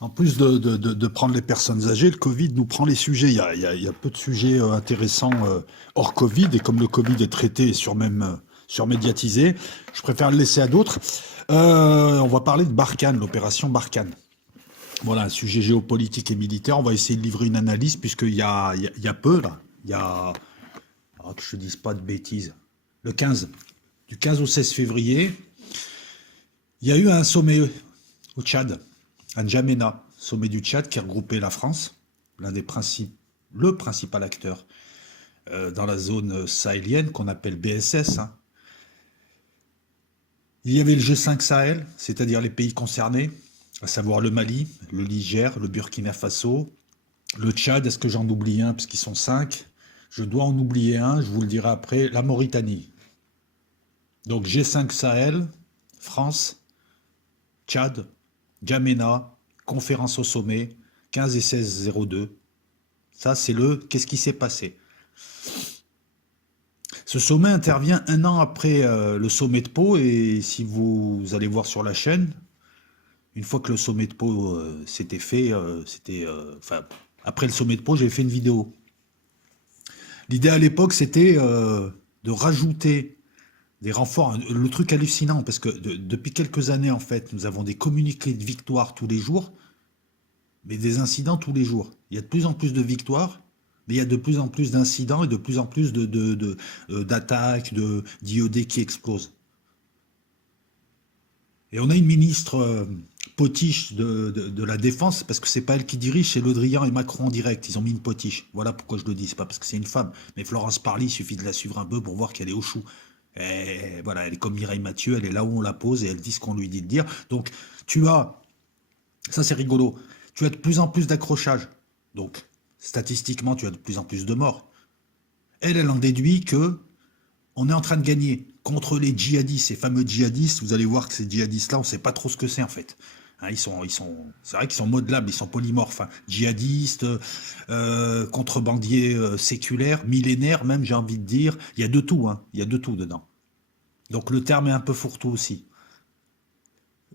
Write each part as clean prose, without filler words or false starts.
En plus de prendre les personnes âgées, le Covid nous prend les sujets. Il y a peu de sujets intéressants hors Covid, et comme le Covid est traité et surmédiatisé, je préfère le laisser à d'autres. On va parler de Barkhane, l'opération Barkhane. Voilà, un sujet géopolitique et militaire. On va essayer de livrer une analyse, puisqu'il y a peu, là. Il y a, que je ne dise pas de bêtises, le 15, du 15 au 16 février, il y a eu un sommet au Tchad, à N'Djamena, sommet du Tchad qui a regroupé la France, l'un des principes, le principal acteur dans la zone sahélienne qu'on appelle BSS, hein. Il y avait le G5 Sahel, c'est-à-dire les pays concernés, à savoir le Mali, le Niger, le Burkina Faso, le Tchad. Est-ce que j'en oublie un parce qu'ils sont cinq? Je dois en oublier un, je vous le dirai après, la Mauritanie. Donc G5 Sahel, France, Tchad, N'Djamena, conférence au sommet, 15 et 16-02. Ça, c'est le qu'est-ce qui s'est passé. Ce sommet intervient un an après le sommet de Pau, et si vous allez voir sur la chaîne, une fois que le sommet de Pau s'était fait, enfin, après le sommet de Pau, j'ai fait une vidéo. L'idée à l'époque, c'était de rajouter des renforts. Le truc hallucinant, parce que depuis quelques années, en fait, nous avons des communiqués de victoire tous les jours, mais des incidents tous les jours. Il y a de plus en plus de victoires, mais il y a de plus en plus d'incidents et de plus en plus d'attaques, d'IED qui explosent. Et on a une ministre potiche de la Défense, parce que c'est pas elle qui dirige, c'est Le Drian et Macron en direct. Ils ont mis une potiche. Voilà pourquoi je le dis, c'est pas parce que c'est une femme. Mais Florence Parly, il suffit de la suivre un peu pour voir qu'elle est au chou. Et voilà, elle est comme Mireille Mathieu, elle est là où on la pose et elle dit ce qu'on lui dit de dire. Donc, tu as, ça c'est rigolo, tu as de plus en plus d'accrochages. Donc, statistiquement, tu as de plus en plus de morts. Elle en déduit que on est en train de gagner contre les djihadistes, ces fameux djihadistes. Vous allez voir que ces djihadistes-là, on ne sait pas trop ce que c'est en fait. Hein, c'est vrai qu'ils sont modelables, ils sont polymorphes. Hein. Djihadistes, contrebandiers séculaires, millénaires même, j'ai envie de dire. Il y a de tout, hein. Il y a de tout dedans. Donc le terme est un peu fourre-tout aussi.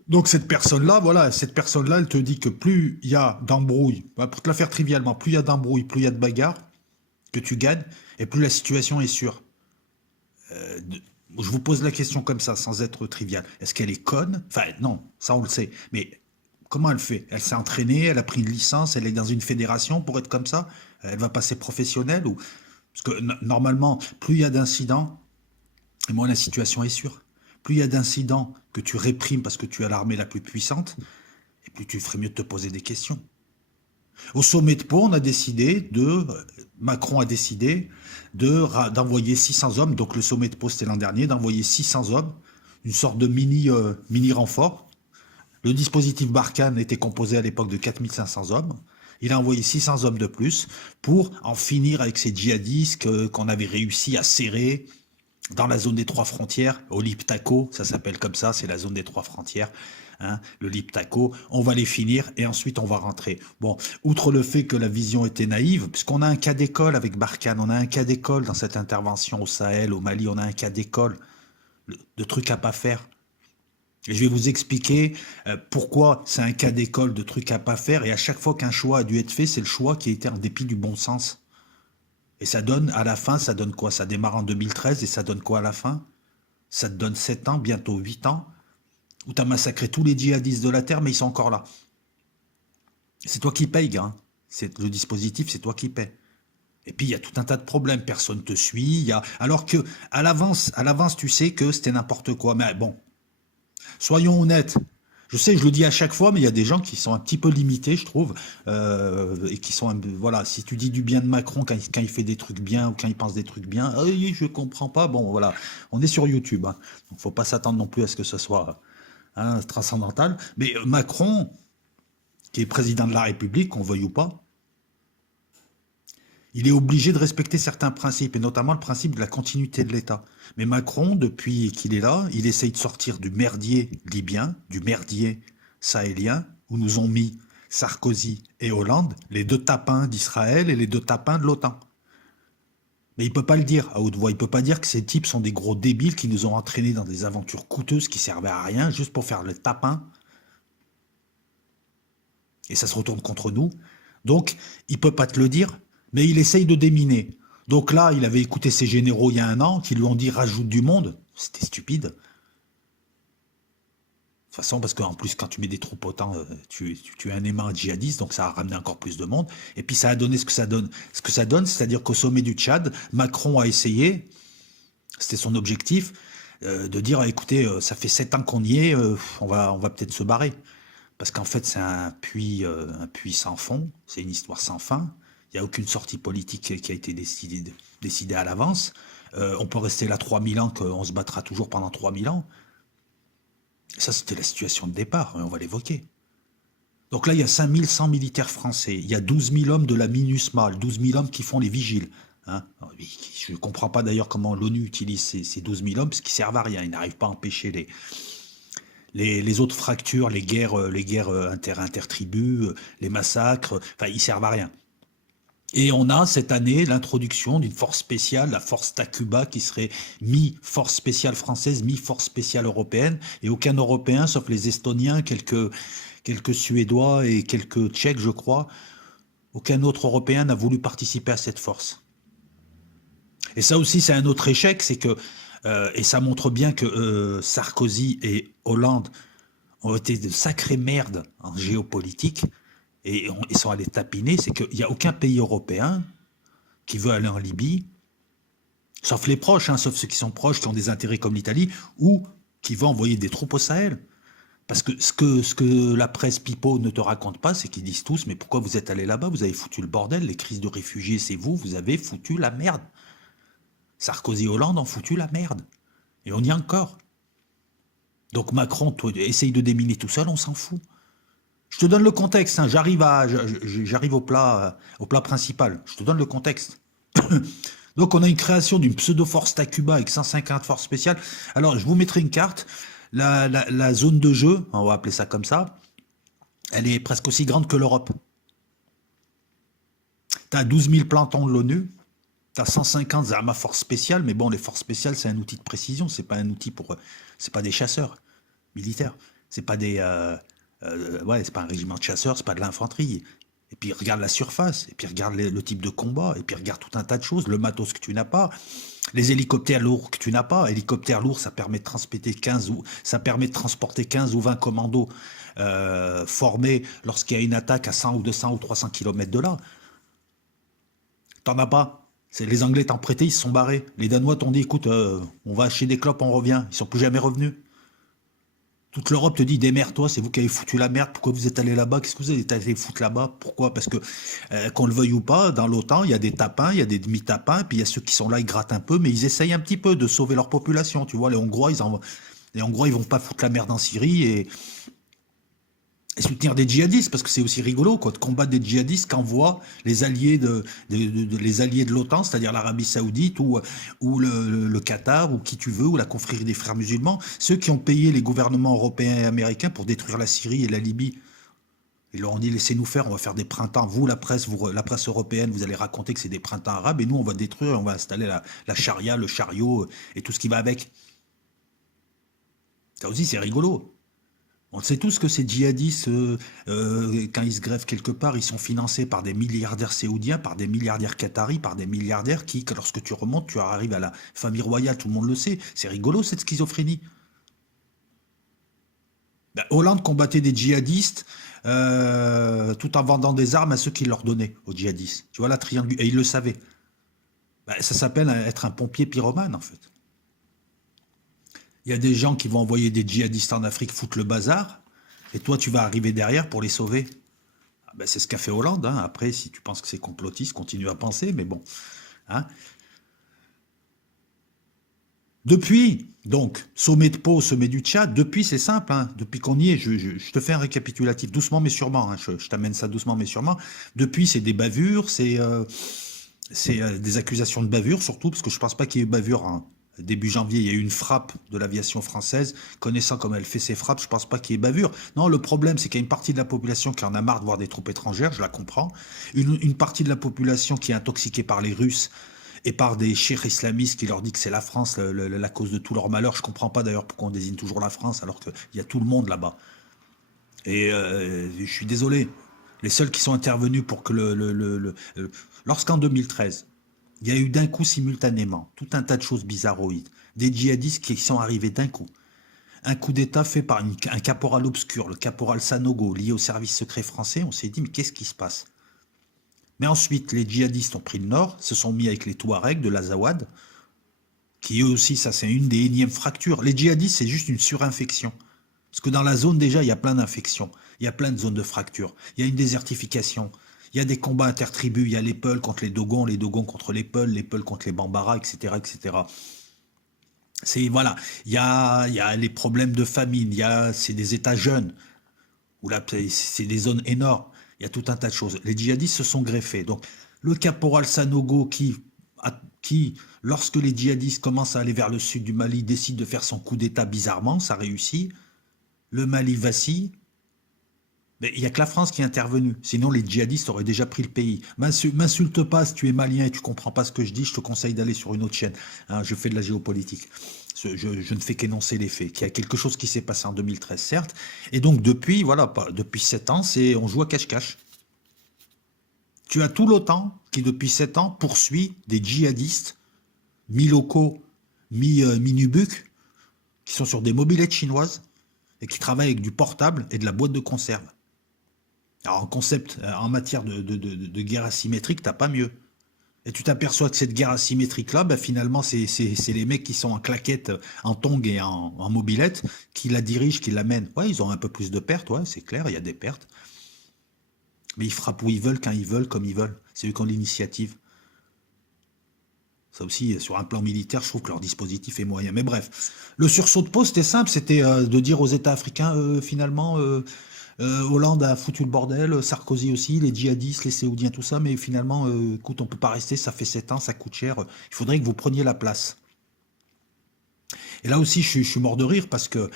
Donc cette personne-là, voilà, cette personne-là, elle te dit que plus il y a d'embrouilles, pour te la faire trivialement, plus il y a d'embrouilles, plus il y a de bagarres, que tu gagnes, et plus la situation est sûre. Je vous pose la question comme ça, sans être trivial. Est-ce qu'elle est conne? Enfin, non, ça on le sait. Mais comment elle fait? Elle s'est entraînée, elle a pris une licence, elle est dans une fédération pour être comme ça? Elle va passer professionnelle ou... Parce que normalement, plus il y a d'incidents, et moins la situation est sûre. Plus il y a d'incidents que tu réprimes parce que tu as l'armée la plus puissante, et plus tu ferais mieux de te poser des questions. Au sommet de Pau, on a décidé Macron a décidé d'envoyer 600 hommes, donc le sommet de Pau c'était l'an dernier, d'envoyer 600 hommes, une sorte de mini renfort. Le dispositif Barkhane était composé à l'époque de 4500 hommes. Il a envoyé 600 hommes de plus pour en finir avec ces djihadistes qu'on avait réussi à serrer dans la zone des trois frontières, au Liptako, ça s'appelle comme ça, c'est la zone des trois frontières, hein, le Liptako. On va les finir et ensuite on va rentrer. Bon, outre le fait que la vision était naïve, puisqu'on a un cas d'école avec Barkhane, on a un cas d'école dans cette intervention au Sahel, au Mali, on a un cas d'école de trucs à pas faire. Et je vais vous expliquer pourquoi c'est un cas d'école de trucs à pas faire, et à chaque fois qu'un choix a dû être fait, c'est le choix qui a été en dépit du bon sens. Et ça donne, à la fin, ça donne quoi? Ça démarre en 2013 et ça donne quoi à la fin? Ça te donne 7 ans, bientôt 8 ans, où tu as massacré tous les djihadistes de la Terre, mais ils sont encore là. C'est toi qui payes, hein. C'est le dispositif, c'est toi qui paies. Et puis il y a tout un tas de problèmes, personne ne te suit, alors que à l'avance, tu sais que c'était n'importe quoi. Mais bon, soyons honnêtes. Je sais, je le dis à chaque fois, mais il y a des gens qui sont un petit peu limités, je trouve, et qui sont, voilà, si tu dis du bien de Macron quand il fait des trucs bien ou quand il pense des trucs bien, oui, je comprends pas. Bon, voilà, on est sur YouTube, hein, donc faut pas s'attendre non plus à ce que ce soit hein, transcendantal. Mais Macron, qui est président de la République, qu'on veuille ou pas, il est obligé de respecter certains principes, et notamment le principe de la continuité de l'État. Mais Macron, depuis qu'il est là, il essaye de sortir du merdier libyen, du merdier sahélien, où nous ont mis Sarkozy et Hollande, les deux tapins d'Israël et les deux tapins de l'OTAN. Mais il ne peut pas le dire à haute voix, il ne peut pas dire que ces types sont des gros débiles qui nous ont entraînés dans des aventures coûteuses qui servaient à rien, juste pour faire le tapin. Et ça se retourne contre nous. Donc, il peut pas te le dire, mais il essaye de déminer. Donc là, il avait écouté ses généraux il y a un an, qui lui ont dit rajoute du monde. C'était stupide. De toute façon, parce qu'en plus, quand tu mets des troupes autant, tu es un aimant djihadiste, donc ça a ramené encore plus de monde. Et puis ça a donné ce que ça donne. Ce que ça donne, c'est-à-dire qu'au sommet du Tchad, Macron a essayé, c'était son objectif, de dire, ah, écoutez, ça fait 7 ans qu'on y est, on va peut-être se barrer. Parce qu'en fait, c'est un puits sans fond, c'est une histoire sans fin. Il n'y a aucune sortie politique qui a été décidée à l'avance. On peut rester là 3000 ans, qu'on se battra toujours pendant 3000 ans. Ça, c'était la situation de départ, on va l'évoquer. Donc là, il y a 5100 militaires français, il y a 12 000 hommes de la MINUSMA, 12 000 hommes qui font les vigiles. Hein. Je ne comprends pas d'ailleurs comment l'ONU utilise ces 12 000 hommes, parce qu'ils ne servent à rien, ils n'arrivent pas à empêcher les autres fractures, les guerres intertribus, les massacres, enfin, ils servent à rien. Et on a cette année l'introduction d'une force spéciale, la force Takuba, qui serait mi-force spéciale française, mi-force spéciale européenne, et aucun Européen, sauf les Estoniens, quelques Suédois et quelques Tchèques, je crois, aucun autre Européen n'a voulu participer à cette force. Et ça aussi, c'est un autre échec, c'est que, et ça montre bien que Sarkozy et Hollande ont été de sacrées merdes en géopolitique, et ils sont allés tapiner, c'est qu'il n'y a aucun pays européen qui veut aller en Libye, sauf les proches, hein, sauf ceux qui sont proches, qui ont des intérêts comme l'Italie, ou qui vont envoyer des troupes au Sahel. Parce que ce que la presse pipeau ne te raconte pas, c'est qu'ils disent tous, mais pourquoi vous êtes allés là-bas? Vous avez foutu le bordel, les crises de réfugiés, c'est vous avez foutu la merde. Sarkozy et Hollande ont foutu la merde. Et on y est encore. Donc Macron, toi, essaye de déminer tout seul, on s'en fout. Je te donne le contexte, hein. J'arrive au plat principal. Je te donne le contexte. Donc on a une création d'une pseudo-force Takuba avec 150 forces spéciales. Alors je vous mettrai une carte. La zone de jeu, on va appeler ça comme ça, elle est presque aussi grande que l'Europe. Tu as 12 000 plantons de l'ONU, tu as 150 armes à force spéciales, mais bon, les forces spéciales, c'est un outil de précision, c'est pas un outil pour... C'est pas des chasseurs militaires, c'est pas des... ouais, c'est pas un régiment de chasseurs, c'est pas de l'infanterie. Et puis regarde la surface, et puis regarde le type de combat, et puis regarde tout un tas de choses, le matos que tu n'as pas, les hélicoptères lourds que tu n'as pas. Hélicoptères lourds, ça permet de transporter 15 ou 20 commandos formés lorsqu'il y a une attaque à 100 ou 200 ou 300 km de là. T'en as pas. Les Anglais t'en prêtaient, ils se sont barrés. Les Danois t'ont dit, écoute, on va acheter des clopes, on revient. Ils sont plus jamais revenus. Toute l'Europe te dit, démerde-toi, c'est vous qui avez foutu la merde, pourquoi vous êtes allé là-bas, qu'est-ce que vous êtes allé foutre là-bas, pourquoi? Parce que, qu'on le veuille ou pas, dans l'OTAN, il y a des tapins, il y a des demi-tapins, puis il y a ceux qui sont là, ils grattent un peu, mais ils essayent un petit peu de sauver leur population, tu vois, les Hongrois, ils vont pas foutre la merde en Syrie et soutenir des djihadistes, parce que c'est aussi rigolo, quoi, de combattre des djihadistes qu'envoient les alliés les alliés de l'OTAN, c'est-à-dire l'Arabie Saoudite ou le Qatar, ou qui tu veux, ou la confrérie des frères musulmans, ceux qui ont payé les gouvernements européens et américains pour détruire la Syrie et la Libye. Ils leur ont dit, laissez-nous faire, on va faire des printemps. Vous, la presse européenne, vous allez raconter que c'est des printemps arabes, et nous, on va détruire, on va installer la charia, le chariot, et tout ce qui va avec. Ça aussi, c'est rigolo. On sait tous que ces djihadistes, quand ils se greffent quelque part, ils sont financés par des milliardaires saoudiens, par des milliardaires qataris, par des milliardaires qui, lorsque tu remontes, tu arrives à la famille royale, tout le monde le sait. C'est rigolo, cette schizophrénie. Ben, Hollande combattait des djihadistes tout en vendant des armes à ceux qui leur donnaient, aux djihadistes. Tu vois, la triangle, et il le savait. Ben, ça s'appelle être un pompier pyromane, en fait. Il y a des gens qui vont envoyer des djihadistes en Afrique foutre le bazar, et toi, tu vas arriver derrière pour les sauver. Ah ben, c'est ce qu'a fait Hollande. Hein. Après, si tu penses que c'est complotiste, continue à penser, mais bon. Hein. Depuis, donc, sommet de Pau, sommet du Tchad, depuis, c'est simple. Hein. Depuis qu'on y est, je te fais un récapitulatif, doucement mais sûrement. Hein. Je t'amène ça doucement mais sûrement. Depuis, c'est des bavures, c'est des accusations de bavure, surtout, parce que je ne pense pas qu'il y ait bavure. Hein. Début janvier, il y a eu une frappe de l'aviation française. Connaissant comme elle fait ses frappes, je ne pense pas qu'il y ait bavure. Non, le problème, c'est qu'il y a une partie de la population qui en a marre de voir des troupes étrangères, je la comprends. Une partie de la population qui est intoxiquée par les Russes et par des cheikhs islamistes qui leur disent que c'est la France la cause de tout leur malheur. Je ne comprends pas d'ailleurs pourquoi on désigne toujours la France alors qu'il y a tout le monde là-bas. Et je suis désolé. Les seuls qui sont intervenus pour que lorsqu'en 2013, il y a eu d'un coup simultanément tout un tas de choses bizarroïdes, des djihadistes qui sont arrivés d'un coup. Un coup d'État fait par un caporal obscur, le caporal Sanogo, lié au service secret français. On s'est dit, mais qu'est-ce qui se passe? Mais ensuite, les djihadistes ont pris le nord, se sont mis avec les Touaregs de l'Azawad, qui eux aussi, ça c'est une des énièmes fractures. Les djihadistes, c'est juste une surinfection. Parce que dans la zone, déjà, il y a plein d'infections. Il y a plein de zones de fracture. Il y a une désertification. Il y a des combats intertribus. Il y a les Peuls contre les Dogons contre les Peuls contre les Bambara, etc., etc. Voilà, il y a les problèmes de famine. C'est des États jeunes où là, c'est des zones énormes. Il y a tout un tas de choses. Les djihadistes se sont greffés. Donc, le caporal Sanogo qui, lorsque les djihadistes commencent à aller vers le sud du Mali, décide de faire son coup d'État bizarrement, ça réussit. Le Mali vacille. Mais il n'y a que la France qui est intervenue. Sinon, les djihadistes auraient déjà pris le pays. M'insulte pas si tu es malien et tu comprends pas ce que je dis. Je te conseille d'aller sur une autre chaîne. Hein, je fais de la géopolitique. Je ne fais qu'énoncer les faits. Qu'il y a quelque chose qui s'est passé en 2013, certes. Et donc, depuis, voilà, depuis 7 ans, on joue à cache-cache. Tu as tout l'OTAN qui, depuis 7 ans, poursuit des djihadistes, mi-locaux, mi-nubuck, qui sont sur des mobylettes chinoises et qui travaillent avec du portable et de la boîte de conserve. Alors en matière de guerre asymétrique, t'as pas mieux. Et tu t'aperçois que cette guerre asymétrique-là, bah, finalement, c'est les mecs qui sont en claquette, en tongs et en mobilette, qui la dirigent, qui la mènent. Ouais, ils ont un peu plus de pertes, ouais, c'est clair, il y a des pertes. Mais ils frappent où ils veulent, quand ils veulent, comme ils veulent. C'est eux qui ont l'initiative. Ça aussi, sur un plan militaire, je trouve que leur dispositif est moyen. Mais bref, le sursaut de peau, c'était simple, c'était de dire aux États africains, finalement, Hollande a foutu le bordel, Sarkozy aussi, les djihadistes, les Saoudiens, tout ça, mais finalement, écoute, on peut pas rester, ça fait 7 ans, ça coûte cher, il faudrait que vous preniez la place. Et là aussi, je suis mort de rire parce que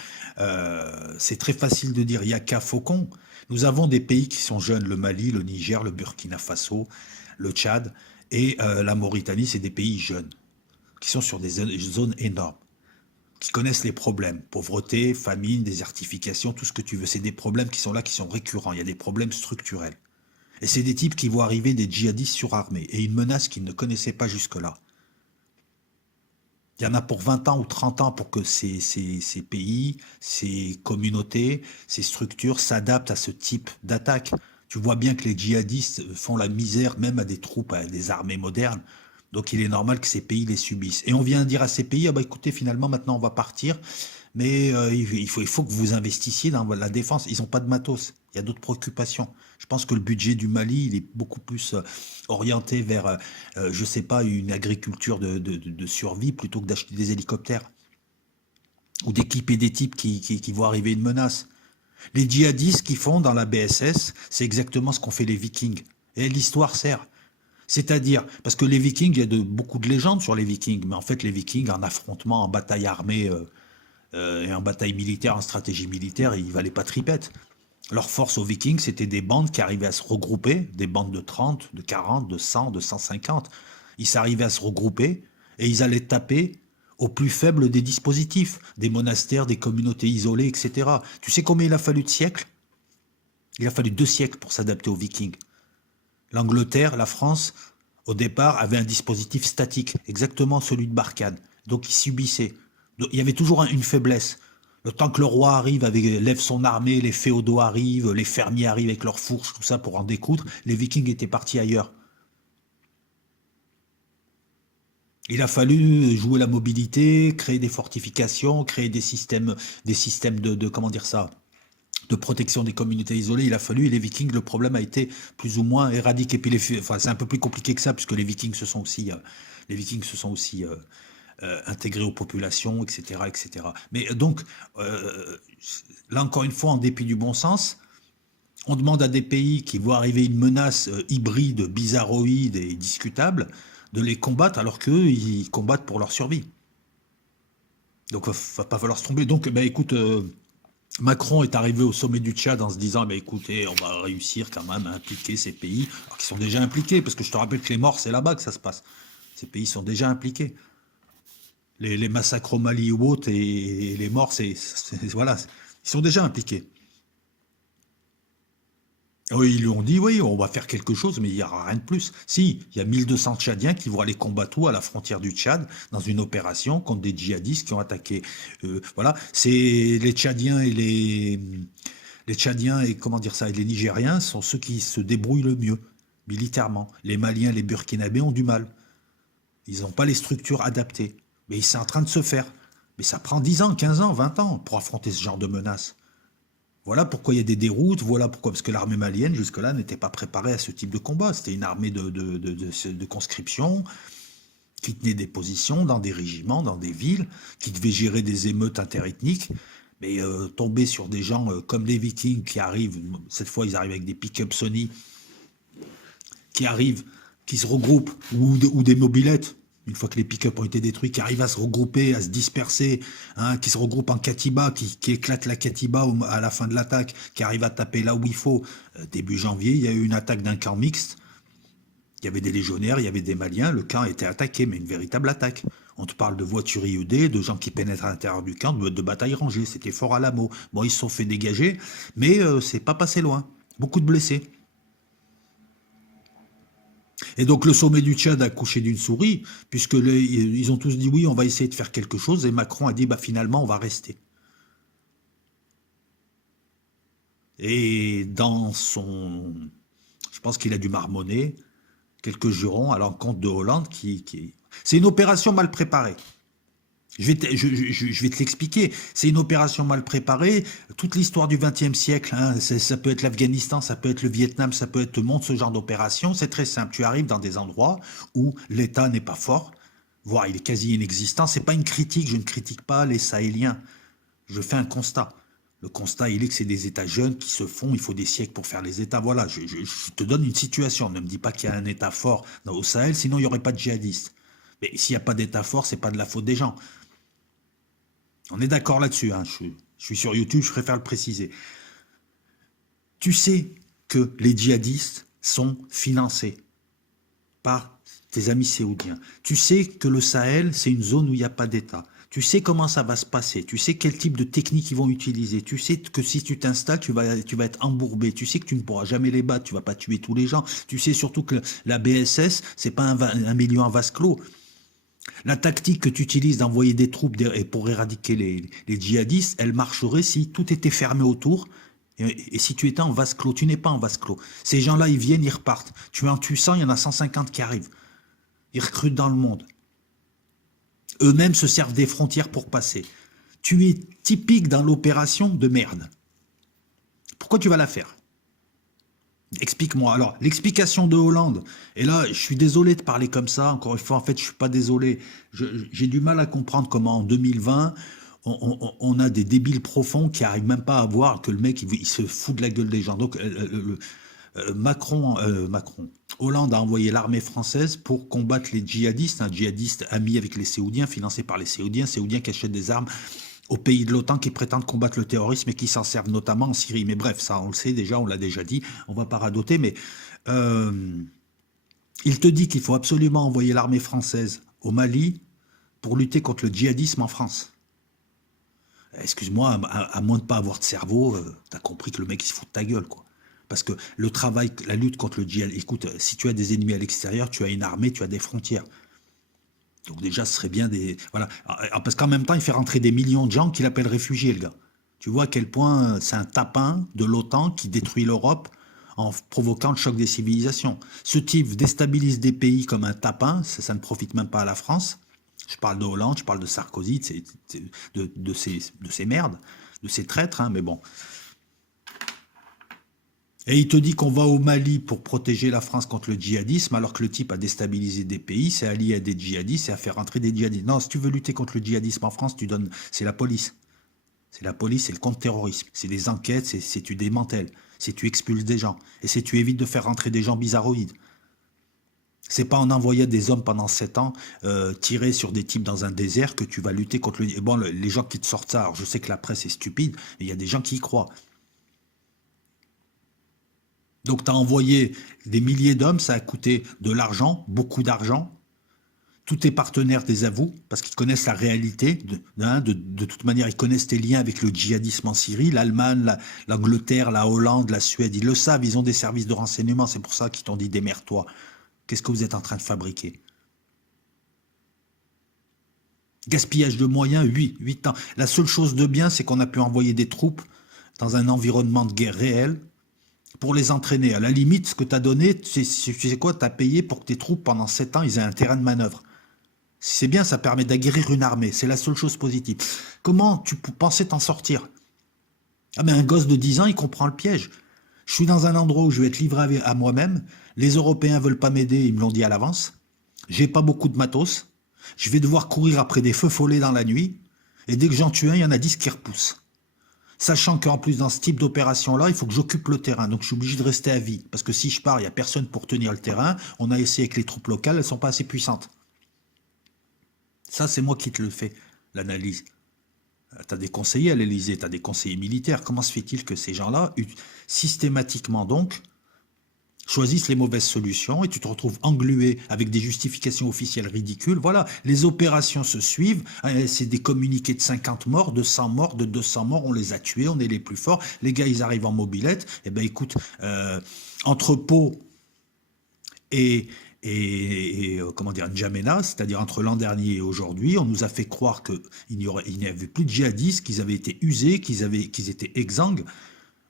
c'est très facile de dire Yaka Faucon. Nous avons des pays qui sont jeunes, le Mali, le Niger, le Burkina Faso, le Tchad et la Mauritanie, c'est des pays jeunes qui sont sur des zones énormes, qui connaissent les problèmes, pauvreté, famine, désertification, tout ce que tu veux. C'est des problèmes qui sont là, qui sont récurrents. Il y a des problèmes structurels. Et c'est des types qui voient arriver des djihadistes surarmés et une menace qu'ils ne connaissaient pas jusque-là. Il y en a pour 20 ans ou 30 ans pour que ces pays, ces communautés, ces structures s'adaptent à ce type d'attaque. Tu vois bien que les djihadistes font la misère même à des troupes, à des armées modernes. Donc il est normal que ces pays les subissent. Et on vient dire à ces pays, ah bah écoutez, finalement maintenant on va partir, mais il faut que vous investissiez dans la défense. Ils n'ont pas de matos, il y a d'autres préoccupations. Je pense que le budget du Mali, il est beaucoup plus orienté vers, je sais pas, une agriculture de survie plutôt que d'acheter des hélicoptères ou d'équiper des types qui vont arriver une menace. Les djihadistes qui font dans la BSS, c'est exactement ce qu'ont fait les Vikings. Et l'histoire sert. C'est-à-dire, parce que les Vikings, il y a beaucoup de légendes sur les Vikings, mais en fait, les Vikings, en affrontement, en bataille armée et en bataille militaire, en stratégie militaire, ils valaient pas tripette. Leur force aux Vikings, c'était des bandes qui arrivaient à se regrouper, des bandes de 30, de 40, de 100, de 150. Ils s'arrivaient à se regrouper et ils allaient taper au plus faible des dispositifs, des monastères, des communautés isolées, etc. Tu sais combien il a fallu de siècles? Il a fallu 2 siècles pour s'adapter aux Vikings. L'Angleterre, la France, au départ, avait un dispositif statique, exactement celui de Barkhane. Donc ils subissaient. Donc, il y avait toujours une faiblesse. Le temps que le roi arrive, lève son armée, les féodaux arrivent, les fermiers arrivent avec leurs fourches, tout ça pour en découdre, les Vikings étaient partis ailleurs. Il a fallu jouer la mobilité, créer des fortifications, créer des systèmes comment dire ça, de protection des communautés isolées. Il a fallu, et les Vikings, le problème a été plus ou moins éradiqué. Puis enfin, c'est un peu plus compliqué que ça, puisque les Vikings se sont aussi, intégrés aux populations, etc., etc. Mais donc, là encore une fois, en dépit du bon sens, on demande à des pays qui voient arriver une menace hybride, bizarroïde et discutable, de les combattre alors qu'eux, ils combattent pour leur survie. Donc, il ne va pas falloir se tromper. Donc, écoute, Macron est arrivé au sommet du Tchad en se disant, écoutez, on va réussir quand même à impliquer ces pays, alors qu'ils sont déjà impliqués, parce que je te rappelle que les morts, c'est là-bas que ça se passe. Ces pays sont déjà impliqués. Les massacres au Mali ou autres et les morts, voilà, ils sont déjà impliqués. Oui, ils lui ont dit, oui, on va faire quelque chose, mais il n'y aura rien de plus. Si, il y a 1200 Tchadiens qui vont aller combattre à la frontière du Tchad dans une opération contre des djihadistes qui ont attaqué. Voilà, c'est les Tchadiens et les Tchadiens et comment dire ça, et les Nigériens sont ceux qui se débrouillent le mieux militairement. Les Maliens, les Burkinabés ont du mal. Ils n'ont pas les structures adaptées. Mais c'est en train de se faire. Mais ça prend 10 ans, 15 ans, 20 ans pour affronter ce genre de menaces. Voilà pourquoi il y a des déroutes, voilà pourquoi, parce que l'armée malienne, jusque-là, n'était pas préparée à ce type de combat. C'était une armée de conscription qui tenait des positions dans des régiments, dans des villes, qui devait gérer des émeutes interethniques. Mais tomber sur des gens comme les Vikings qui arrivent, cette fois ils arrivent avec des pick-up Sony, qui arrivent, qui se regroupent, ou des mobylettes, une fois que les pick-up ont été détruits, qui arrivent à se regrouper, à se disperser, hein, qui se regroupent en Katiba, qui éclatent la Katiba à la fin de l'attaque, qui arrivent à taper là où il faut. Début janvier, il y a eu une attaque d'un camp mixte. Il y avait des légionnaires, il y avait des Maliens, le camp a été attaqué, mais une véritable attaque. On te parle de voitures IED, de gens qui pénètrent à l'intérieur du camp, de batailles rangées, c'était fort à l'amo. Bon, ils se sont fait dégager, mais c'est pas passé loin. Beaucoup de blessés. Et donc le sommet du Tchad a couché d'une souris, puisque ils ont tous dit oui, on va essayer de faire quelque chose, et Macron a dit bah finalement on va rester. Et dans son... Je pense qu'il a dû marmonner quelques jurons à l'encontre de Hollande C'est une opération mal préparée. Je vais te l'expliquer. C'est une opération mal préparée. Toute l'histoire du XXe siècle, hein, ça peut être l'Afghanistan, ça peut être le Vietnam, ça peut être tout le monde, ce genre d'opération. C'est très simple. Tu arrives dans des endroits où l'État n'est pas fort, voire il est quasi inexistant. C'est pas une critique. Je ne critique pas les Sahéliens. Je fais un constat. Le constat, il est que c'est des États jeunes qui se font, il faut des siècles pour faire les États. Voilà, je te donne une situation. Ne me dis pas qu'il y a un État fort au Sahel, sinon il n'y aurait pas de djihadistes. Mais s'il n'y a pas d'État fort, c'est pas de la faute des gens. On est d'accord là-dessus, hein. Je suis sur YouTube, je préfère le préciser. Tu sais que les djihadistes sont financés par tes amis saoudiens. Tu sais que le Sahel, c'est une zone où il n'y a pas d'État. Tu sais comment ça va se passer. Tu sais quel type de technique ils vont utiliser. Tu sais que si tu t'installes, tu vas être embourbé. Tu sais que tu ne pourras jamais les battre. Tu vas pas tuer tous les gens. Tu sais surtout que la BSS, c'est pas un million en vase clos. La tactique que tu utilises d'envoyer des troupes pour éradiquer les djihadistes, elle marcherait si tout était fermé autour et si tu étais en vase clos. Tu n'es pas en vase clos. Ces gens-là, ils viennent, ils repartent. Tu en tues 100, il y en a 150 qui arrivent. Ils recrutent dans le monde. Eux-mêmes se servent des frontières pour passer. Tu es typique dans l'opération de merde. Pourquoi tu vas la faire? Explique-moi. Alors, l'explication de Hollande, et là, je suis désolé de parler comme ça, encore une fois, en fait, je suis pas désolé. J'ai du mal à comprendre comment en 2020, on a des débiles profonds qui arrivent même pas à voir que le mec, il se fout de la gueule des gens. Donc, Macron, Hollande a envoyé l'armée française pour combattre les djihadistes, un djihadiste ami avec les Saoudiens, financé par les Saoudiens qui achètent des armes aux pays de l'OTAN qui prétendent combattre le terrorisme et qui s'en servent notamment en Syrie. Mais bref, ça on le sait déjà, on l'a déjà dit, on va pas radoter, mais il te dit qu'il faut absolument envoyer l'armée française au Mali pour lutter contre le djihadisme en France. Excuse-moi, à moins de pas avoir de cerveau, t'as compris que le mec il se fout de ta gueule, quoi. Parce que le travail, la lutte contre le djihad, écoute, si tu as des ennemis à l'extérieur, tu as une armée, tu as des frontières. Donc déjà, ce serait bien des... Voilà. Parce qu'en même temps, il fait rentrer des millions de gens qu'il appelle réfugiés, le gars. Tu vois à quel point c'est un tapin de l'OTAN qui détruit l'Europe en provoquant le choc des civilisations. Ce type déstabilise des pays comme un tapin, ça ne profite même pas à la France. Je parle de Hollande, je parle de Sarkozy, de ces merdes, de ces traîtres, hein, mais bon. Et il te dit qu'on va au Mali pour protéger la France contre le djihadisme, alors que le type a déstabilisé des pays, c'est allié à des djihadistes et à faire rentrer des djihadistes. Non, si tu veux lutter contre le djihadisme en France, c'est la police. C'est la police, c'est le contre-terrorisme. C'est des enquêtes, c'est tu démantèles, c'est tu expulses des gens. Et c'est tu évites de faire rentrer des gens bizarroïdes. C'est pas en envoyant des hommes pendant 7 ans tirer sur des types dans un désert que tu vas lutter contre le... Bon, les gens qui te sortent ça, alors je sais que la presse est stupide, mais il y a des gens qui y croient. Donc tu as envoyé des milliers d'hommes, ça a coûté de l'argent, beaucoup d'argent. Tous tes partenaires désavouent parce qu'ils connaissent la réalité. De toute manière, ils connaissent tes liens avec le djihadisme en Syrie, l'Allemagne, l'Angleterre, la Hollande, la Suède. Ils le savent, ils ont des services de renseignement. C'est pour ça qu'ils t'ont dit démerde-toi. Qu'est-ce que vous êtes en train de fabriquer? Gaspillage de moyens, 8 ans. La seule chose de bien, c'est qu'on a pu envoyer des troupes dans un environnement de guerre réel pour les entraîner. À la limite, ce que tu as donné, tu sais quoi, tu as payé pour que tes troupes, pendant 7 ans, ils aient un terrain de manœuvre. Si c'est bien, ça permet d'aguerrir une armée. C'est la seule chose positive. Comment tu pensais t'en sortir? Ah mais un gosse de 10 ans, il comprend le piège. Je suis dans un endroit où je vais être livré à moi-même. Les Européens veulent pas m'aider, ils me l'ont dit à l'avance. J'ai pas beaucoup de matos. Je vais devoir courir après des feux follets dans la nuit. Et dès que j'en tue un, il y en a 10 qui repoussent. Sachant qu'en plus, dans ce type d'opération-là, il faut que j'occupe le terrain. Donc je suis obligé de rester à vie. Parce que si je pars, il n'y a personne pour tenir le terrain. On a essayé avec les troupes locales, elles ne sont pas assez puissantes. Ça, c'est moi qui te le fais, l'analyse. Tu as des conseillers à l'Élysée, tu as des conseillers militaires. Comment se fait-il que ces gens-là, systématiquement donc, choisissent les mauvaises solutions et tu te retrouves englué avec des justifications officielles ridicules? Voilà, les opérations se suivent, c'est des communiqués de 50 morts, de 100 morts, de 200 morts, on les a tués, on est les plus forts, les gars ils arrivent en mobilette, et ben écoute, entre Pau et comment dire, N'Djamena, c'est-à-dire entre l'an dernier et aujourd'hui, on nous a fait croire qu'il n'y avait plus de djihadistes, qu'ils avaient été usés, qu'ils étaient exsangues,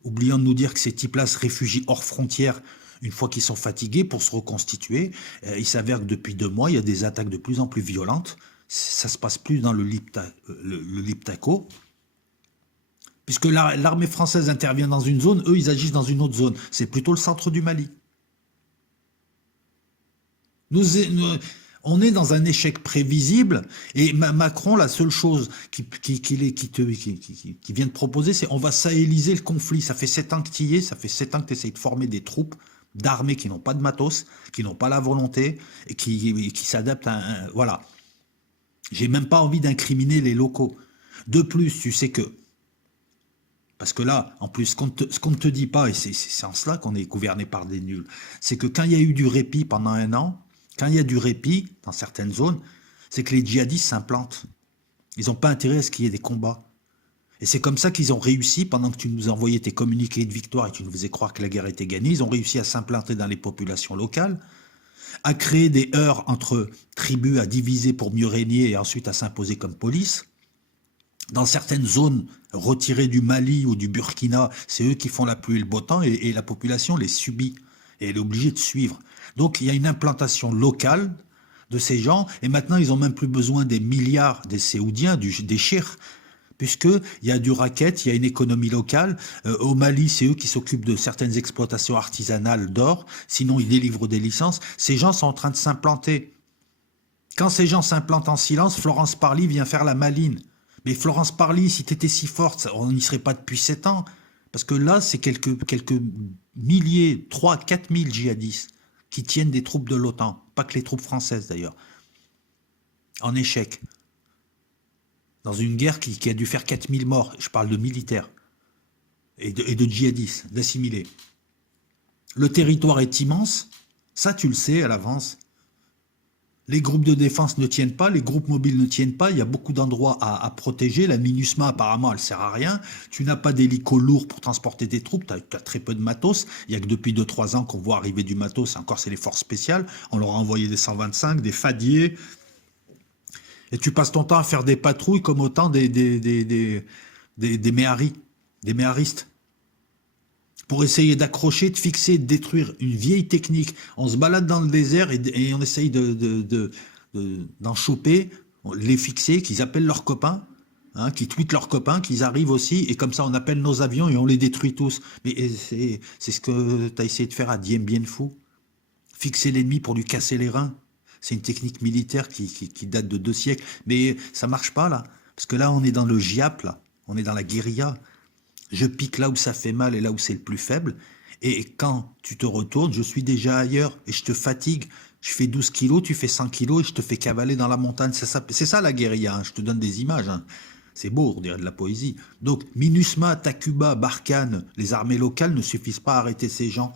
oubliant de nous dire que ces types-là se réfugient hors frontières une fois qu'ils sont fatigués pour se reconstituer. Il s'avère que depuis 2 mois, il y a des attaques de plus en plus violentes. Ça se passe plus dans le Liptako, puisque l'armée française intervient dans une zone, eux, ils agissent dans une autre zone. C'est plutôt le centre du Mali. On est dans un échec prévisible et Macron, la seule chose qui vient de proposer, c'est on va sahéliser le conflit. Ça fait 7 ans que tu y es, ça fait 7 ans que tu essayes de former des troupes d'armées qui n'ont pas de matos, qui n'ont pas la volonté et qui s'adaptent à voilà. J'ai même pas envie d'incriminer les locaux. De plus, tu sais que, parce que là, en plus, ce qu'on ne te dit pas, et c'est en cela qu'on est gouverné par des nuls, c'est que quand il y a eu du répit pendant 1 an, quand il y a du répit dans certaines zones, c'est que les djihadistes s'implantent. Ils n'ont pas intérêt à ce qu'il y ait des combats. Et c'est comme ça qu'ils ont réussi, pendant que tu nous envoyais tes communiqués de victoire et tu nous faisais croire que la guerre était gagnée, ils ont réussi à s'implanter dans les populations locales, à créer des heurts entre tribus, à diviser pour mieux régner et ensuite à s'imposer comme police. Dans certaines zones retirées du Mali ou du Burkina, c'est eux qui font la pluie et le beau temps et la population les subit et elle est obligée de suivre. Donc il y a une implantation locale de ces gens et maintenant ils n'ont même plus besoin des milliards des Séoudiens, des cheikhs, puisqu'il y a du racket, il y a une économie locale. Au Mali, c'est eux qui s'occupent de certaines exploitations artisanales d'or, sinon ils délivrent des licences. Ces gens sont en train de s'implanter. Quand ces gens s'implantent en silence, Florence Parly vient faire la maline. Mais Florence Parly, si tu étais si forte, on n'y serait pas depuis 7 ans. Parce que là, c'est quelques milliers, 3 4 000 djihadistes qui tiennent des troupes de l'OTAN. Pas que les troupes françaises d'ailleurs. En échec. Dans une guerre qui a dû faire 4000 morts, je parle de militaires et de djihadistes, d'assimilés. Le territoire est immense, ça tu le sais à l'avance. Les groupes de défense ne tiennent pas, les groupes mobiles ne tiennent pas, il y a beaucoup d'endroits à protéger, la MINUSMA apparemment elle sert à rien, tu n'as pas d'hélico lourd pour transporter des troupes, tu as très peu de matos, il n'y a que depuis 2-3 ans qu'on voit arriver du matos, encore c'est les forces spéciales, on leur a envoyé des 125, des Fadier. Et tu passes ton temps à faire des patrouilles comme au temps des méharis, des méharistes. Pour essayer d'accrocher, de fixer, de détruire une vieille technique. On se balade dans le désert et on essaye d'en choper, les fixer, qu'ils appellent leurs copains, hein, qu'ils tweetent leurs copains, qu'ils arrivent aussi, et comme ça on appelle nos avions et on les détruit tous. Mais c'est ce que tu as essayé de faire à Dien Bien Phu. Fixer l'ennemi pour lui casser les reins. C'est une technique militaire qui date de 2 siècles. Mais ça marche pas, là. Parce que là, on est dans le GIAP, là. On est dans la guérilla. Je pique là où ça fait mal et là où c'est le plus faible. Et quand tu te retournes, je suis déjà ailleurs et je te fatigue. Je fais 12 kilos, tu fais 100 kilos et je te fais cavaler dans la montagne. C'est ça la guérilla. Hein. Je te donne des images. Hein. C'est beau, on dirait de la poésie. Donc, MINUSMA, Takuba, Barkhane, les armées locales ne suffisent pas à arrêter ces gens.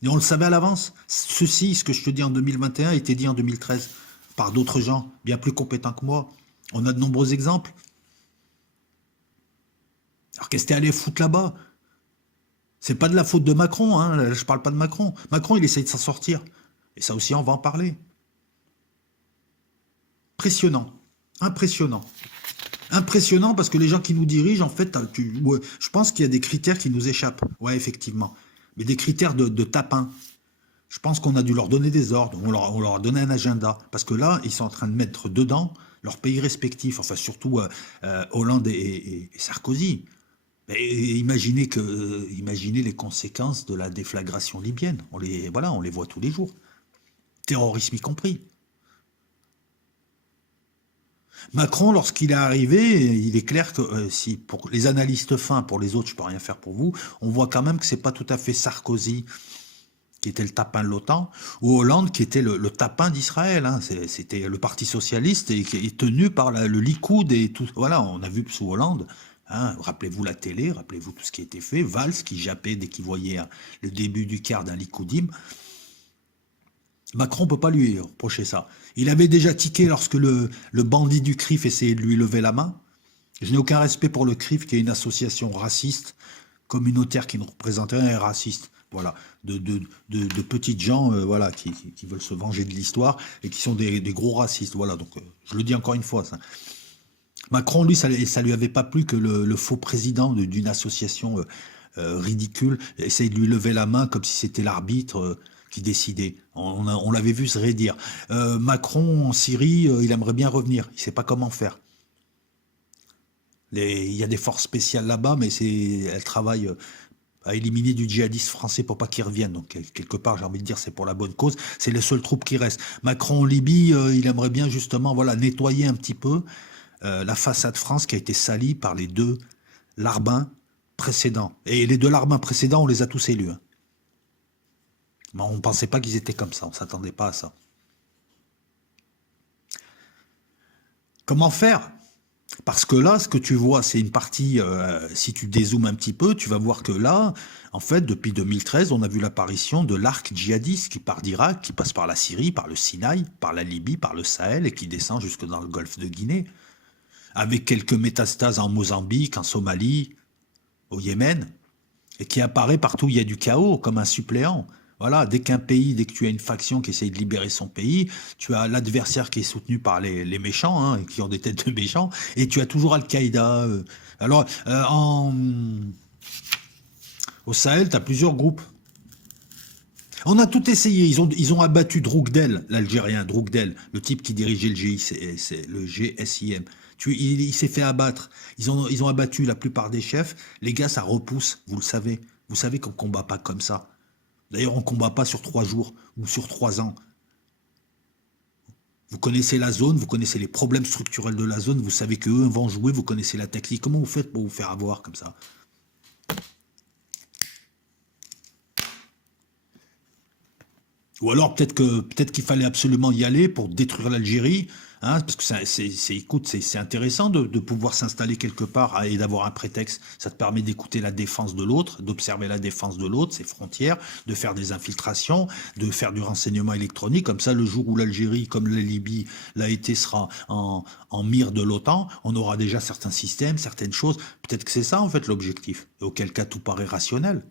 Et on le savait à l'avance. Ce que je te dis en 2021, a été dit en 2013. par d'autres gens bien plus compétents que moi. On a de nombreux exemples. Alors qu'est-ce que t'es allé foutre là-bas? C'est pas de la faute de Macron, hein. Là, je parle pas de Macron. Macron, il essaye de s'en sortir. Et ça aussi, on va en parler. Impressionnant. Impressionnant. Impressionnant parce que les gens qui nous dirigent, en fait, ouais, je pense qu'il y a des critères qui nous échappent. Ouais, effectivement. Mais des critères de tapin. Je pense qu'on a dû leur donner des ordres, on leur a donné un agenda. Parce que là, ils sont en train de mettre dedans leurs pays respectifs, enfin surtout Hollande et Sarkozy. Et imaginez les conséquences de la déflagration libyenne. Voilà, on les voit tous les jours. Terrorisme y compris. Macron, lorsqu'il est arrivé, il est clair que si pour les analystes fins, pour les autres, je peux rien faire pour vous, on voit quand même que c'est pas tout à fait Sarkozy qui était le tapin de l'OTAN, ou Hollande qui était le tapin d'Israël. Hein. C'était le Parti socialiste et qui est tenu par le Likoud et tout. Voilà, on a vu sous Hollande. Hein, rappelez-vous la télé, rappelez-vous tout ce qui a été fait. Valls qui jappait dès qu'il voyait le début du quart d'un Likoudim. Macron ne peut pas lui reprocher ça. Il avait déjà tiqué lorsque le bandit du CRIF essayait de lui lever la main. Je n'ai aucun respect pour le CRIF, qui est une association raciste, communautaire qui ne représente rien et raciste. Voilà, de petites gens voilà, qui veulent se venger de l'histoire et qui sont des gros racistes. Voilà, donc je le dis encore une fois. Ça. Macron, lui, ça lui avait pas plu que le faux président d'une association ridicule essaye de lui lever la main comme si c'était l'arbitre qui décidait. On l'avait vu se raidir. Macron, en Syrie, il aimerait bien revenir. Il sait pas comment faire. Il y a des forces spéciales là-bas, mais elles travaillent à éliminer du djihadiste français pour pas qu'il revienne. Donc quelque part, j'ai envie de dire, c'est pour la bonne cause. C'est les seules troupes qui restent. Macron en Libye, il aimerait bien justement, voilà, nettoyer un petit peu la façade France qui a été salie par les deux larbins précédents. Et les deux larbins précédents, on les a tous élus. Hein. Mais on ne pensait pas qu'ils étaient comme ça. On ne s'attendait pas à ça. Comment faire? Parce que là, ce que tu vois, c'est une partie, si tu dézoomes un petit peu, tu vas voir que là, en fait, depuis 2013, on a vu l'apparition de l'arc djihadiste qui part d'Irak, qui passe par la Syrie, par le Sinaï, par la Libye, par le Sahel et qui descend jusque dans le golfe de Guinée, avec quelques métastases en Mozambique, en Somalie, au Yémen, et qui apparaît partout où il y a du chaos, comme un suppléant. Voilà, dès que tu as une faction qui essaye de libérer son pays, tu as l'adversaire qui est soutenu par les méchants, hein, qui ont des têtes de méchants, et tu as toujours Al-Qaïda. Alors, au Sahel, tu as plusieurs groupes. On a tout essayé. Ils ont abattu Droukdel, l'Algérien, Droukdel, le type qui dirigeait le GSIM. Il s'est fait abattre. Ils ont abattu la plupart des chefs. Les gars, ça repousse, vous le savez. Vous savez qu'on ne combat pas comme ça. D'ailleurs, on ne combat pas sur 3 jours ou sur 3 ans. Vous connaissez la zone, vous connaissez les problèmes structurels de la zone, vous savez qu'eux vont jouer, vous connaissez la technique. Comment vous faites pour vous faire avoir comme ça? Ou alors peut-être qu'il fallait absolument y aller pour détruire l'Algérie, hein, parce que écoute, c'est intéressant de pouvoir s'installer quelque part et d'avoir un prétexte. Ça te permet d'écouter la défense de l'autre, d'observer la défense de l'autre, ses frontières, de faire des infiltrations, de faire du renseignement électronique. Comme ça, le jour où l'Algérie, comme la Libye l'a été, sera en mire de l'OTAN, on aura déjà certains systèmes, certaines choses. Peut-être que c'est ça en fait l'objectif. Et auquel cas tout paraît rationnel.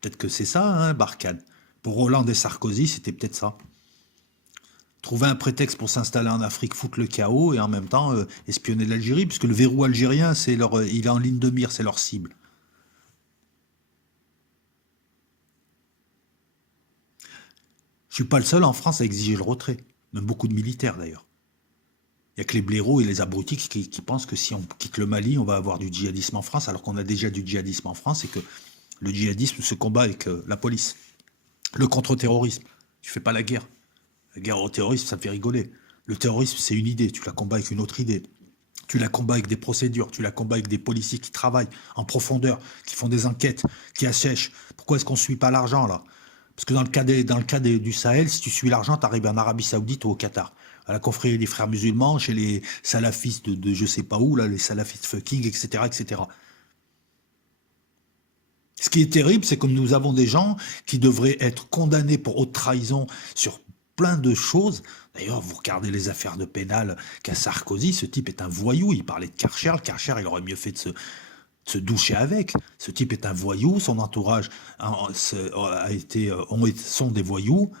Peut-être que c'est ça, hein, Barkhane. Pour Hollande et Sarkozy, c'était peut-être ça. Trouver un prétexte pour s'installer en Afrique, foutre le chaos et en même temps espionner l'Algérie, puisque le verrou algérien, il est en ligne de mire, c'est leur cible. Je suis pas le seul en France à exiger le retrait, même beaucoup de militaires d'ailleurs. Il n'y a que les blaireaux et les abrutis qui pensent que si on quitte le Mali, on va avoir du djihadisme en France, alors qu'on a déjà du djihadisme en France et que le djihadisme se combat avec la police. Le contre-terrorisme, tu fais pas la guerre. La guerre au terrorisme, ça te fait rigoler. Le terrorisme, c'est une idée, tu la combats avec une autre idée. Tu la combats avec des procédures, tu la combats avec des policiers qui travaillent en profondeur, qui font des enquêtes, qui assèchent. Pourquoi est-ce qu'on ne suit pas l'argent, là? Parce que dans le cas du Sahel, si tu suis l'argent, tu arrives en Arabie Saoudite ou au Qatar. À la confrérie des frères musulmans, chez les salafistes de je sais pas où, là, les salafistes fucking, etc., etc. Ce qui est terrible, c'est que nous avons des gens qui devraient être condamnés pour haute trahison sur plein de choses, D'ailleurs, vous regardez les affaires de pénal qu'a Sarkozy, ce type est un voyou, il parlait de Karcher, il aurait mieux fait de se doucher avec. Ce type est un voyou, son entourage sont des voyous,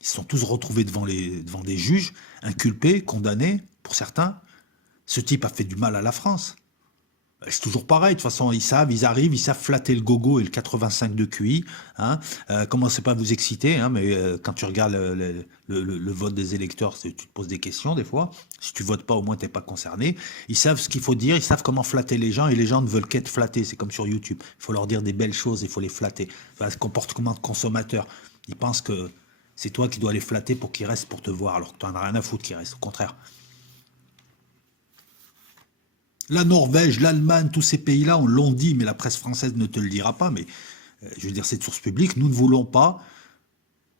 ils se sont tous retrouvés devant des juges, inculpés, condamnés, pour certains. Ce type a fait du mal à la France. C'est toujours pareil, de toute façon, ils arrivent, ils savent flatter le gogo et le 85 de QI. Hein. Commencez pas à vous exciter, hein, mais quand tu regardes le vote des électeurs, tu te poses des questions des fois. Si tu votes pas, au moins t'es pas concerné. Ils savent ce qu'il faut dire, ils savent comment flatter les gens, et les gens ne veulent qu'être flattés. C'est comme sur YouTube. Il faut leur dire des belles choses, il faut les flatter. Enfin, ce comportement de consommateur. Ils pensent que c'est toi qui dois les flatter pour qu'ils restent pour te voir, alors que tu n'en as rien à foutre qu'ils restent. Au contraire. La Norvège, l'Allemagne, tous ces pays-là, on l'ont dit, mais la presse française ne te le dira pas. Mais je veux dire, c'est de source publique. Nous ne voulons pas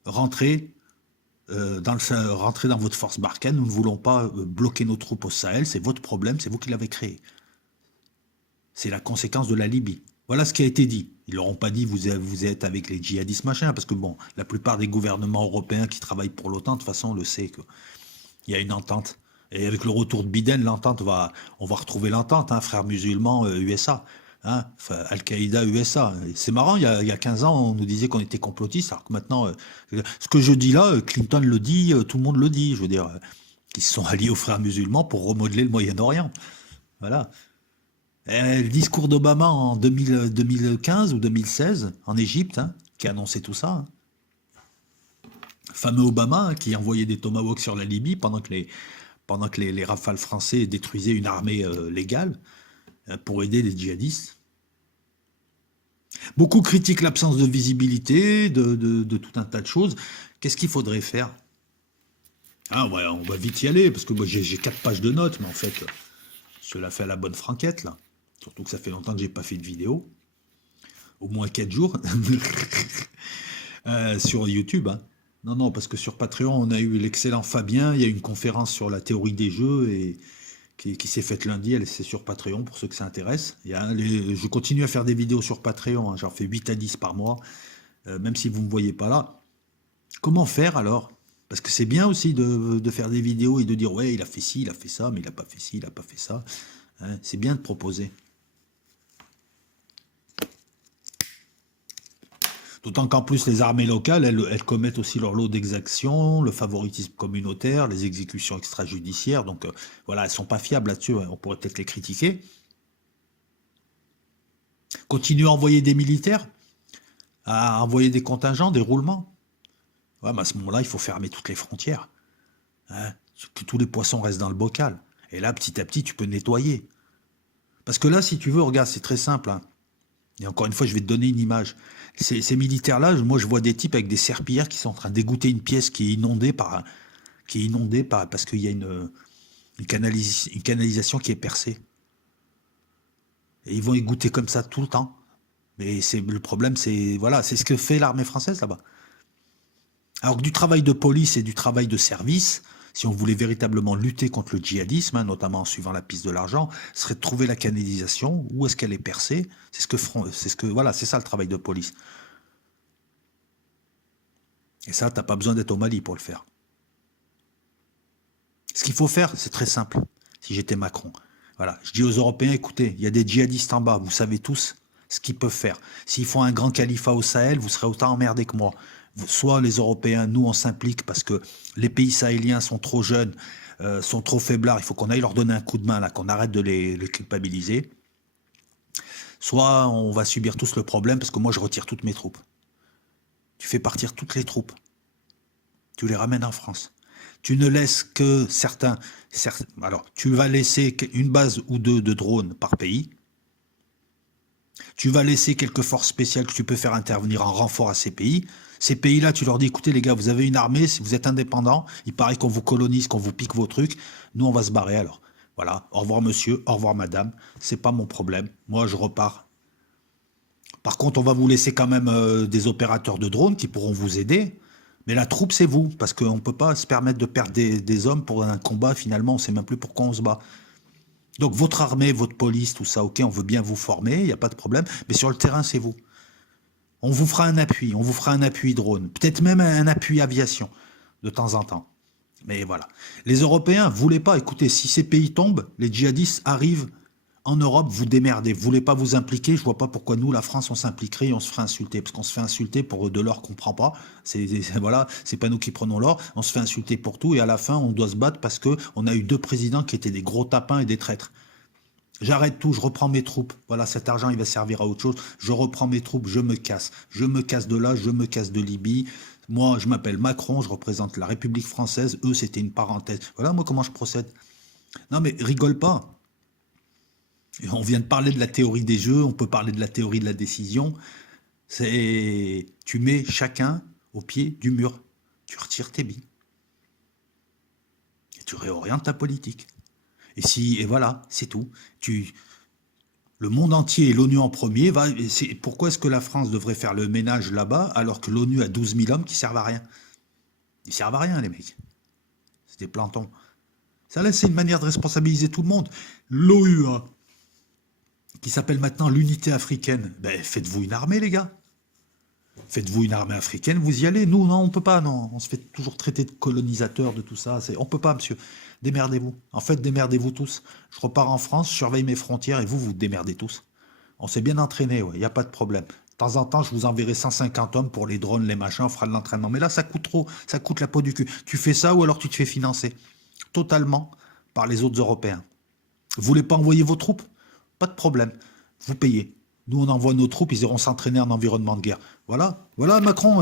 rentrer rentrer dans votre force Barkhane. Nous ne voulons pas bloquer nos troupes au Sahel. C'est votre problème, c'est vous qui l'avez créé. C'est la conséquence de la Libye. Voilà ce qui a été dit. Ils leur ont pas dit vous êtes avec les djihadistes machin, parce que bon, la plupart des gouvernements européens qui travaillent pour l'OTAN, de toute façon, on le sait qu'il y a une entente. Et avec le retour de Biden, on va retrouver l'entente, hein, frères musulmans USA, hein, Al-Qaïda USA. C'est marrant, il y a 15 ans, on nous disait qu'on était complotistes, alors que maintenant, ce que je dis là, Clinton le dit, tout le monde le dit, je veux dire, qu'ils se sont alliés aux frères musulmans pour remodeler le Moyen-Orient. Voilà. Le discours d'Obama en 2015 ou 2016, en Égypte, hein, qui a annoncé tout ça, hein. Fameux Obama, hein, qui envoyait des tomahawks sur la Libye pendant que les rafales français détruisaient une armée légale pour aider les djihadistes. Beaucoup critiquent l'absence de visibilité, de tout un tas de choses. Qu'est-ce qu'il faudrait faire? Ah ouais, on va vite y aller, parce que moi j'ai 4 pages de notes, mais en fait, je l'ai fait à la bonne franquette, là. Surtout que ça fait longtemps que j'ai pas fait de vidéo. Au moins 4 jours. Sur YouTube, hein. Non, parce que sur Patreon, on a eu l'excellent Fabien. Il y a eu une conférence sur la théorie des jeux et qui s'est faite lundi. C'est sur Patreon pour ceux que ça intéresse. Je continue à faire des vidéos sur Patreon, hein. J'en fais 8 à 10 par mois, même si vous ne me voyez pas là. Comment faire alors? Parce que c'est bien aussi de faire des vidéos et de dire ouais, il a fait ci, il a fait ça, mais il n'a pas fait ci, il n'a pas fait ça. Hein, c'est bien de proposer. D'autant qu'en plus, les armées locales, elles commettent aussi leur lot d'exactions, le favoritisme communautaire, les exécutions extrajudiciaires. Donc voilà, elles ne sont pas fiables là-dessus. On pourrait peut-être les critiquer. Continuer à envoyer des militaires, à envoyer des contingents, des roulements. Ouais, mais à ce moment-là, il faut fermer toutes les frontières. Hein, que tous les poissons restent dans le bocal. Et là, petit à petit, tu peux nettoyer. Parce que là, si tu veux, regarde, c'est très simple, hein. Et encore une fois, je vais te donner une image. Ces militaires-là, moi, je vois des types avec des serpillères qui sont en train d'égoutter une pièce qui est inondée parce qu'il y a une canalisation qui est percée. Et ils vont égoutter comme ça tout le temps. Mais le problème, c'est ce que fait l'armée française là-bas. Alors que du travail de police et du travail de service, si on voulait véritablement lutter contre le djihadisme, hein, notamment en suivant la piste de l'argent, serait de trouver la canalisation, où est-ce qu'elle est percée. C'est ça le travail de police. Et ça, t'as pas besoin d'être au Mali pour le faire. Ce qu'il faut faire, c'est très simple. Si j'étais Macron, voilà, je dis aux Européens, écoutez, il y a des djihadistes en bas, vous savez tous ce qu'ils peuvent faire. S'ils font un grand califat au Sahel, vous serez autant emmerdés que moi. Soit les Européens, nous, on s'implique parce que les pays sahéliens sont trop jeunes, sont trop faiblards, il faut qu'on aille leur donner un coup de main, là, qu'on arrête de les culpabiliser. Soit on va subir tous le problème parce que moi, je retire toutes mes troupes. Tu fais partir toutes les troupes. Tu les ramènes en France. Tu ne laisses que certains. Alors, tu vas laisser une base ou deux de drones par pays. Tu vas laisser quelques forces spéciales que tu peux faire intervenir en renfort à ces pays. Ces pays-là, tu leur dis, écoutez les gars, vous avez une armée, si vous êtes indépendants, il paraît qu'on vous colonise, qu'on vous pique vos trucs, nous on va se barrer alors. Voilà, au revoir monsieur, au revoir madame, c'est pas mon problème, moi je repars. Par contre, on va vous laisser quand même des opérateurs de drones qui pourront vous aider, mais la troupe c'est vous, parce qu'on ne peut pas se permettre de perdre des hommes pour un combat, finalement on ne sait même plus pourquoi on se bat. Donc votre armée, votre police, tout ça, ok, on veut bien vous former, il n'y a pas de problème, mais sur le terrain c'est vous. On vous fera un appui drone, peut-être même un appui aviation, de temps en temps. Mais voilà. Les Européens ne voulaient pas. Écoutez, si ces pays tombent, les djihadistes arrivent en Europe, vous démerdez. Vous voulez pas vous impliquer, je vois pas pourquoi nous, la France, on s'impliquerait et on se ferait insulter. Parce qu'on se fait insulter pour de l'or qu'on prend pas. Voilà, c'est pas nous qui prenons l'or. On se fait insulter pour tout et à la fin, on doit se battre parce que on a eu deux présidents qui étaient des gros tapins et des traîtres. J'arrête tout, je reprends mes troupes. Voilà, cet argent, il va servir à autre chose. Je reprends mes troupes, je me casse. Je me casse de là, je me casse de Libye. Moi, je m'appelle Macron, je représente la République française. Eux, c'était une parenthèse. Voilà, moi, comment je procède. Non, mais rigole pas. On vient de parler de la théorie des jeux, on peut parler de la théorie de la décision. C'est, tu mets chacun au pied du mur. Tu retires tes billes. Et tu réorientes ta politique. Et voilà, c'est tout. Le monde entier et l'ONU en premier, pourquoi est-ce que la France devrait faire le ménage là-bas alors que l'ONU a 12 000 hommes qui servent à rien? Ils servent à rien, les mecs. C'est des plantons. Ça, là, c'est une manière de responsabiliser tout le monde. L'OUA, qui s'appelle maintenant l'unité africaine, ben, faites-vous une armée, les gars. Faites-vous une armée africaine, vous y allez. Nous, non, on peut pas, non. On se fait toujours traiter de colonisateurs, de tout ça. On peut pas, monsieur. Démerdez-vous. En fait, démerdez-vous tous. Je repars en France, je surveille mes frontières et vous, vous démerdez tous. On s'est bien entraîné, ouais, il n'y a pas de problème. De temps en temps, je vous enverrai 150 hommes pour les drones, les machins, on fera de l'entraînement. Mais là, ça coûte trop, ça coûte la peau du cul. Tu fais ça ou alors tu te fais financer totalement par les autres Européens. Vous voulez pas envoyer vos troupes? Pas de problème. Vous payez. Nous, on envoie nos troupes, ils iront s'entraîner en environnement de guerre. Voilà, voilà Macron,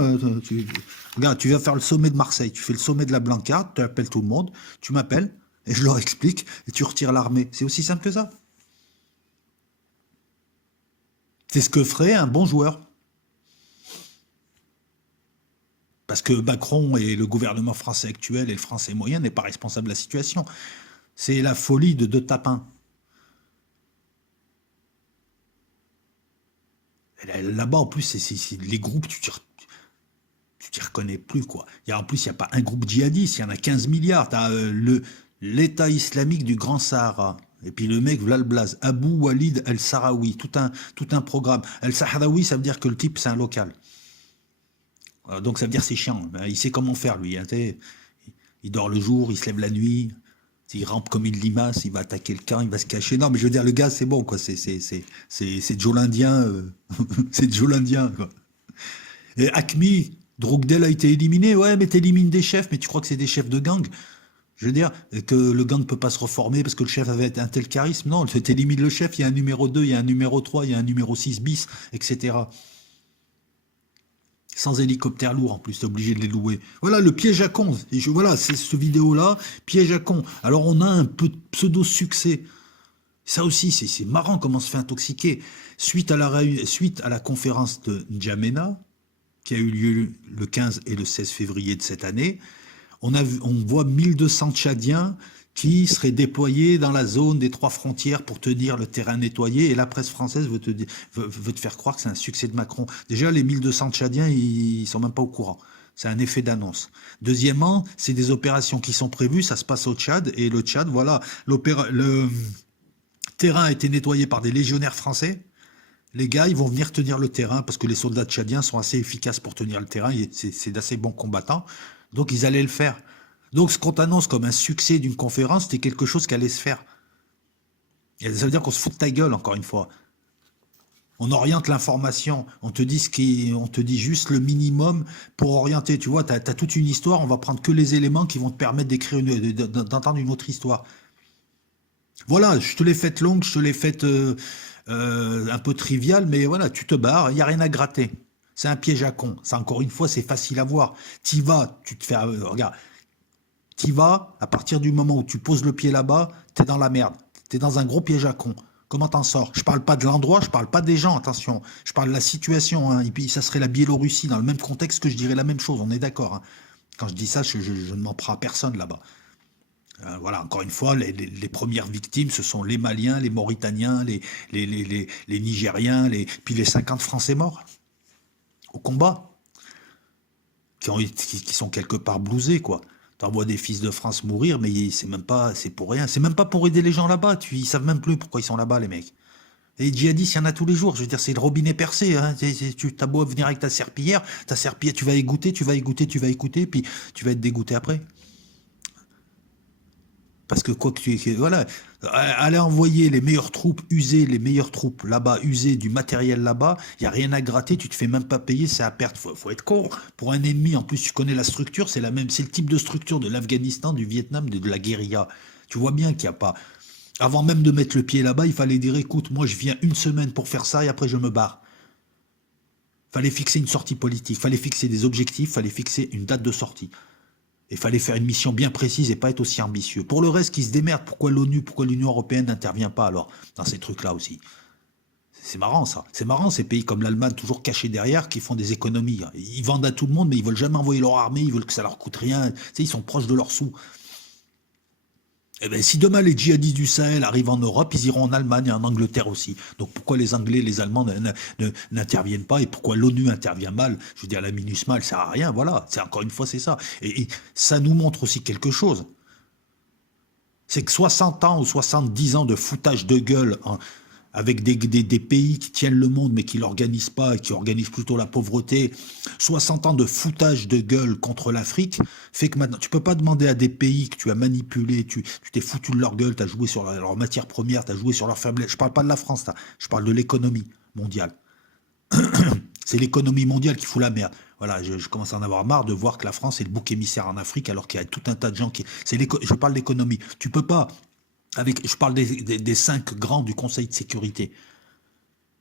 regarde, tu vas faire le sommet de Marseille, tu fais le sommet de la Blancarde, tu appelles tout le monde, tu m'appelles, et je leur explique, et tu retires l'armée. C'est aussi simple que ça. C'est ce que ferait un bon joueur. Parce que Macron et le gouvernement français actuel et le français moyen n'est pas responsable de la situation. C'est la folie de deux tapins. Là-bas, en plus, les groupes, tu t'y reconnais plus, quoi. En plus, il n'y a pas un groupe djihadiste, il y en a 15 milliards. Tu as l'État islamique du Grand Sahara. Et puis le mec, voilà le blaze, Abu Walid el-Sahraoui, tout un programme. El-Sahraoui, ça veut dire que le type, c'est un local. Donc ça veut dire c'est chiant. Il sait comment faire, lui. Hein, il dort le jour, il se lève la nuit. Il rampe comme une limace, il va attaquer le camp, il va se cacher. Non, mais je veux dire, le gars, c'est bon, quoi. C'est Joe l'Indien. C'est Joe l'Indien, quoi. Et Acme, Drogdel a été éliminé. Ouais, mais t'élimines des chefs, mais tu crois que c'est des chefs de gang? Je veux dire, que le gang ne peut pas se reformer parce que le chef avait un tel charisme. Non, t'élimines le chef, il y a un numéro 2, il y a un numéro 3, il y a un numéro 6 bis, etc. Sans hélicoptère lourd, en plus, t'es obligé de les louer. Voilà, le piège à con. Voilà, c'est ce vidéo-là, piège à con. Alors, on a un peu de pseudo-succès. Ça aussi, c'est marrant comment on se fait intoxiquer. Suite à la conférence de N'Djamena, qui a eu lieu le 15 et le 16 février de cette année, on voit 1200 Tchadiens qui seraient déployés dans la zone des 3 frontières pour tenir le terrain nettoyé. Et la presse française veut te faire croire que c'est un succès de Macron. Déjà, les 1200 Tchadiens, ils sont même pas au courant. C'est un effet d'annonce. Deuxièmement, c'est des opérations qui sont prévues, ça se passe au Tchad. Et le Tchad, voilà, le terrain a été nettoyé par des légionnaires français. Les gars, ils vont venir tenir le terrain parce que les soldats tchadiens sont assez efficaces pour tenir le terrain. C'est d'assez bons combattants. Donc, ils allaient le faire. Donc, ce qu'on t'annonce comme un succès d'une conférence, c'était quelque chose qui allait se faire. Et ça veut dire qu'on se fout de ta gueule, encore une fois. On oriente l'information. On te dit juste le minimum pour orienter. Tu vois, tu as toute une histoire. On va prendre que les éléments qui vont te permettre d'entendre une autre histoire. Voilà, je te l'ai faite longue, je te l'ai faite un peu triviale, mais voilà, tu te barres, il n'y a rien à gratter. C'est un piège à con. Ça, encore une fois, c'est facile à voir. T'y vas, tu te fais... regarde, t'y vas, à partir du moment où tu poses le pied là-bas, t'es dans la merde. T'es dans un gros piège à con. Comment t'en sors? Je parle pas de l'endroit, je parle pas des gens, attention. Je parle de la situation. Hein. Et puis, ça serait la Biélorussie, dans le même contexte que je dirais la même chose, on est d'accord. Hein. Quand je dis ça, je ne m'en prends à personne là-bas. Voilà, encore une fois, les premières victimes, ce sont les Maliens, les Mauritaniens, les Nigériens, puis les 50 Français morts au combat, qui sont quelque part blousés, quoi. T'envoies des fils de France mourir, mais c'est pour rien. C'est même pas pour aider les gens là-bas. Ils savent même plus pourquoi ils sont là-bas, les mecs. Et les djihadistes, il y en a tous les jours. Je veux dire, c'est le robinet percé. Hein. Tu as beau venir avec ta serpillière, tu vas égoutter, tu vas écouter, puis tu vas être dégoûté après. Parce que quoi que voilà, aller envoyer les meilleures troupes usées, les meilleures troupes là-bas, usées du matériel là-bas, il y a rien à gratter, tu te fais même pas payer, c'est à perte. Faut être con. Pour un ennemi, en plus tu connais la structure, c'est la même, c'est le type de structure de l'Afghanistan, du Vietnam, de la guérilla. Tu vois bien qu'il n'y a pas. Avant même de mettre le pied là-bas, il fallait dire, écoute, moi je viens une semaine pour faire ça et après je me barre. Fallait fixer une sortie politique, fallait fixer des objectifs, fallait fixer une date de sortie. Il fallait faire une mission bien précise et pas être aussi ambitieux. Pour le reste, qui se démerde, pourquoi l'ONU, pourquoi l'Union européenne n'intervient pas alors dans ces trucs-là aussi? C'est marrant ça. C'est marrant ces pays comme l'Allemagne, toujours cachés derrière, qui font des économies. Ils vendent à tout le monde, mais ils veulent jamais envoyer leur armée, ils veulent que ça leur coûte rien. Tu sais, ils sont proches de leurs sous. Eh ben, si demain les djihadistes du Sahel arrivent en Europe, ils iront en Allemagne et en Angleterre aussi. Donc pourquoi les Anglais, les Allemands n'interviennent pas et pourquoi l'ONU intervient mal? Je veux dire, la MINUSMA, elle sert à rien, voilà. C'est encore une fois, c'est ça. Et ça nous montre aussi quelque chose. C'est que 60 ans ou 70 ans de foutage de gueule avec des pays qui tiennent le monde mais qui l'organisent pas et qui organisent plutôt la pauvreté, 60 ans de foutage de gueule contre l'Afrique, fait que maintenant, tu peux pas demander à des pays que tu as manipulés, tu t'es foutu de leur gueule, tu as joué sur leur matière première, tu as joué sur leur faiblesse. Je parle pas de la France, là, je parle de l'économie mondiale. C'est l'économie mondiale qui fout la merde. Voilà, je commence à en avoir marre de voir que la France est le bouc émissaire en Afrique alors qu'il y a tout un tas de gens qui... Je parle d'économie. Tu peux pas... Je parle des 5 grands du Conseil de sécurité.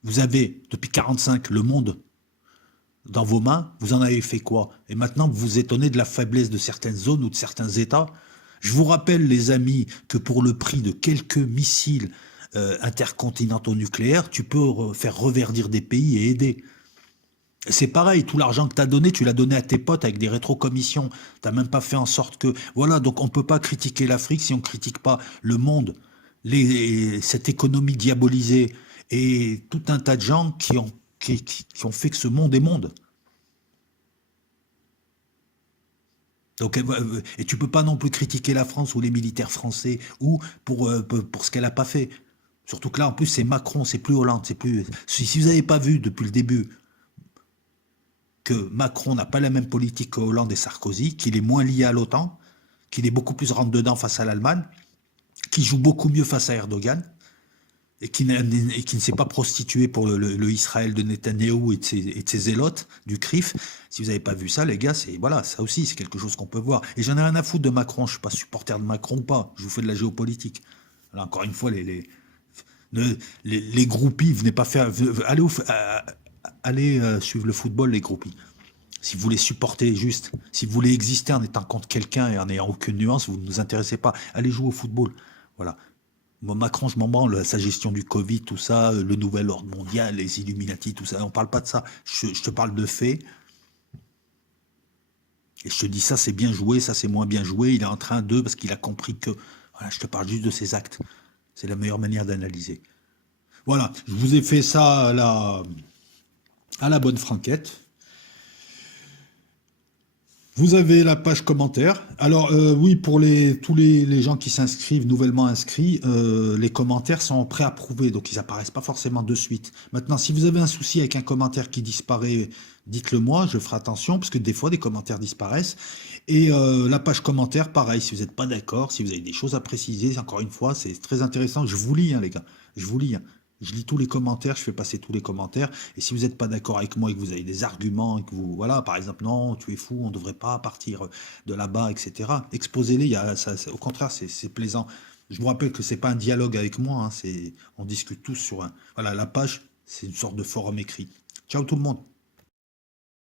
Vous avez, depuis 45, le monde dans vos mains. Vous en avez fait quoi? Et maintenant, vous vous étonnez de la faiblesse de certaines zones ou de certains États. Je vous rappelle, les amis, que pour le prix de quelques missiles intercontinentaux nucléaires, tu peux faire reverdir des pays et aider. C'est pareil, tout l'argent que tu as donné, tu l'as donné à tes potes avec des rétrocommissions. Tu n'as même pas fait en sorte que... Voilà, donc on ne peut pas critiquer l'Afrique si on ne critique pas le monde, cette économie diabolisée et tout un tas de gens qui ont fait que ce monde est monde. Donc, et tu peux pas non plus critiquer la France ou les militaires français ou pour ce qu'elle n'a pas fait. Surtout que là, en plus, c'est Macron, c'est plus Hollande, c'est plus... Si vous n'avez pas vu depuis le début que Macron n'a pas la même politique que Hollande et Sarkozy, qu'il est moins lié à l'OTAN, qu'il est beaucoup plus rentre-dedans face à l'Allemagne, qu'il joue beaucoup mieux face à Erdogan, et qui ne s'est pas prostitué pour le Israël de Netanyahou et de ses zélotes du CRIF. Si vous n'avez pas vu ça, les gars, voilà, ça aussi, c'est quelque chose qu'on peut voir. Et j'en ai rien à foutre de Macron, je ne suis pas supporter de Macron ou pas, je vous fais de la géopolitique. Là, encore une fois, les groupies, venez pas faire... Allez suivre le football, les groupies. Si vous voulez supporter juste, si vous voulez exister en étant contre quelqu'un et en n'ayant aucune nuance, vous ne nous intéressez pas. Allez jouer au football. Voilà. Moi, Macron, je m'en branle, sa gestion du Covid, tout ça, le nouvel ordre mondial, les Illuminati, tout ça. On ne parle pas de ça. Je te parle de faits. Et je te dis ça, c'est bien joué, ça, c'est moins bien joué. Il est en train de, parce qu'il a compris que... Voilà, je te parle juste de ses actes. C'est la meilleure manière d'analyser. Voilà, je vous ai fait ça à la bonne franquette. Vous avez la page commentaires. Alors oui, pour tous les gens qui s'inscrivent, nouvellement inscrits, les commentaires sont préapprouvés, donc ils apparaissent pas forcément de suite. Maintenant, si vous avez un souci avec un commentaire qui disparaît, dites-le moi, je ferai attention, parce que des fois, des commentaires disparaissent. Et la page commentaires, pareil, si vous n'êtes pas d'accord, si vous avez des choses à préciser, encore une fois, c'est très intéressant. Je vous lis, hein, les gars, je vous lis. Hein. Je lis tous les commentaires, je fais passer tous les commentaires. Et si vous n'êtes pas d'accord avec moi et que vous avez des arguments, et que vous, voilà, par exemple, non, tu es fou, on ne devrait pas partir de là-bas, etc. Exposez-les, au contraire, c'est plaisant. Je vous rappelle que c'est pas un dialogue avec moi, hein, on discute tous sur un... Voilà, la page, c'est une sorte de forum écrit. Ciao tout le monde.